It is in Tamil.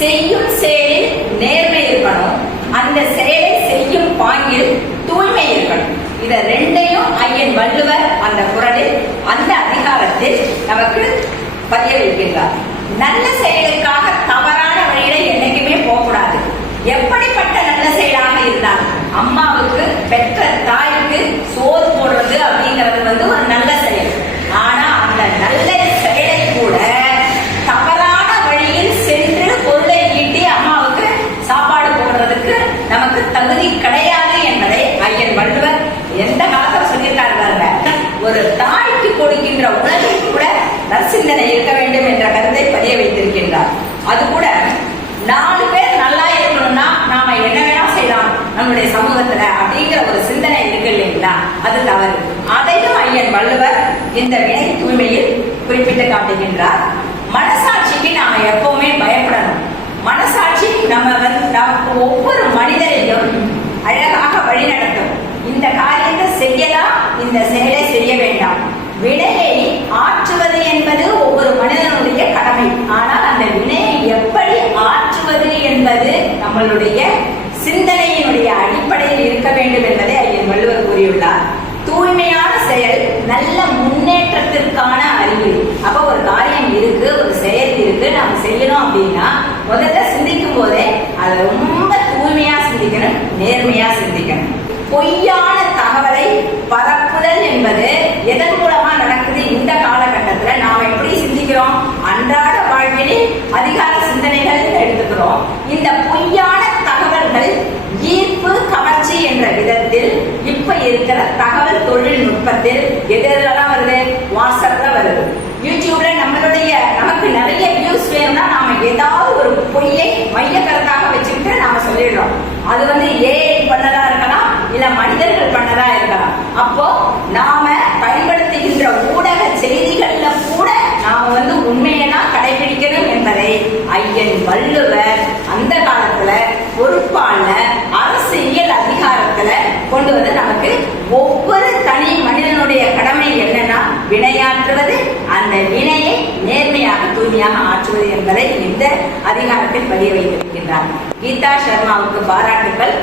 செய்யும் செயலில் நேர்மை இருக்கணும், அந்த செயலை செய்யும் பாங்கில் தூய்மை இருக்கணும். இத ரெண்டையும் ஐயன் வள்ளுவர் அந்த குறளில் அந்த அதிகாரத்தில் நமக்கு பதிய வைக்கின்றார். நல்ல செயலுக்காக தவறான வழியில என்னைக்குமே போகக்கூடாது. எப்படிப்பட்ட நல்ல செயலாக இருந்தால், அம்மாவுக்கு பெற்ற தாய்க்கு சோறு போடுறது அப்படிங்கிறது ஒரு நல்ல செயல். ஆனா அந்த நல்ல செயலை கூட தவறான வழியில் சென்று பொருளை ஈட்டி அம்மாவுக்கு சாப்பாடு போடுறதுக்கு நமக்கு தகுதி கிடையாது என்பதை ஐயன் வள்ளுவர் எந்த காலத்தில் சொல்லியிருக்காங்க. ஒரு தாய்க்கு கொடுக்கின்ற உணவில் கூட நற்சிந்தனை இருக்க வேண்டும் என்ற கருத்தை பதிய வைத்திருக்கின்றார். அது கூட 4 பேர் நல்லா இருக்கணும்னா நாம என்ன வேணா செய்யலாம் நம்முடைய சமூகத்துல அப்படிங்கிற ஒரு சிந்தனை இருக்கு இல்லைங்களா, அது தவறு. அதையும் ஐயன் வள்ளுவர் இந்த வினை தூய்மையில் குறிப்பிட்டு காட்டுகின்றார். மனசாட்சிக்கு நாம எப்பவுமே பயப்படணும். மனசாட்சி நமக்கு ஒவ்வொரு மனிதரையும் அழகாக வழிநடத்தும். இந்த காரியத்தை செய்யலாம், இந்த செயலை செய்ய வேண்டாம். வினையை ஆற்றுவது என்பது ஒவ்வொரு மனிதனுடைய கடமை. ஆனால் அந்த வினையை எப்படி ஆற்றுவது என்பது நம்மளுடைய சிந்தனையினுடைய அடிப்படையில் இருக்க வேண்டும் என்பதை ஐயன் வள்ளுவர் கூறியுள்ளார். தூய்மையான செயல் நல்ல முன்னேற்றத்திற்கான அறிகுறி. அப்ப ஒரு காரியம் இருக்கு, ஒரு செயல் இருக்கு, நாம செய்யணும் அப்படின்னா முதல்ல சிந்திக்கும் போதே அதை ரொம்ப தூய்மையா சிந்திக்கணும், நேர்மையா சிந்திக்கணும். பொய்யான தகவலை பரப்புதல் என்பது எதன் மூலமா நடக்குது? இந்த காலகட்டத்துல நாம எப்படி சிந்திக்கிறோம்? அன்றாட வாழ்விலே அதிகார சிந்தனைகள் எடுத்துக்கிறோம். இந்த பொய்யான தகவல்கள் ஈர்ப்பு கவர்ச்சி என்ற விதத்தில் இப்ப இருக்கிற தகவல் தொழில்நுட்பத்தில் எதெல்லாம் வருது? வாட்ஸ்அப்ல வருது, யூடியூப்ல நமக்கு நிறைய வியூஸ் வேணும்னா நாம ஏதாவது ஒரு பொய்யை மைய கருத்தாக வச்சுக்கிட்டு நாம சொல்லிடுறோம். அது ஏஐ பண்ணதா இருக்கலாம், இல்ல மனிதர்கள் பண்ணதா இருக்கலாம். அப்போ நாம பயன்படுத்துகின்ற ஊடக செய்திகள்ல கூட நாம உண்மையெல்லாம் கடைபிடிக்கணும் என்பதை ஐயன் வள்ளுவர் அந்த காலத்துல பொறுப்பான அரசியல் அதிகாரத்துல கொண்டு வந்து நமக்கு ஒவ்வொரு தனி மனிதனுடைய கடமை என்னன்னா வினையாற்றுவது, அந்த வினையை நேர்மையாக தூய்மையாக ஆற்றுவது என்பதை இந்த அதிகாரத்தில் பதிய வைத்திருக்கின்றார். கீதா சர்மாவுக்கு பாராட்டுகள்.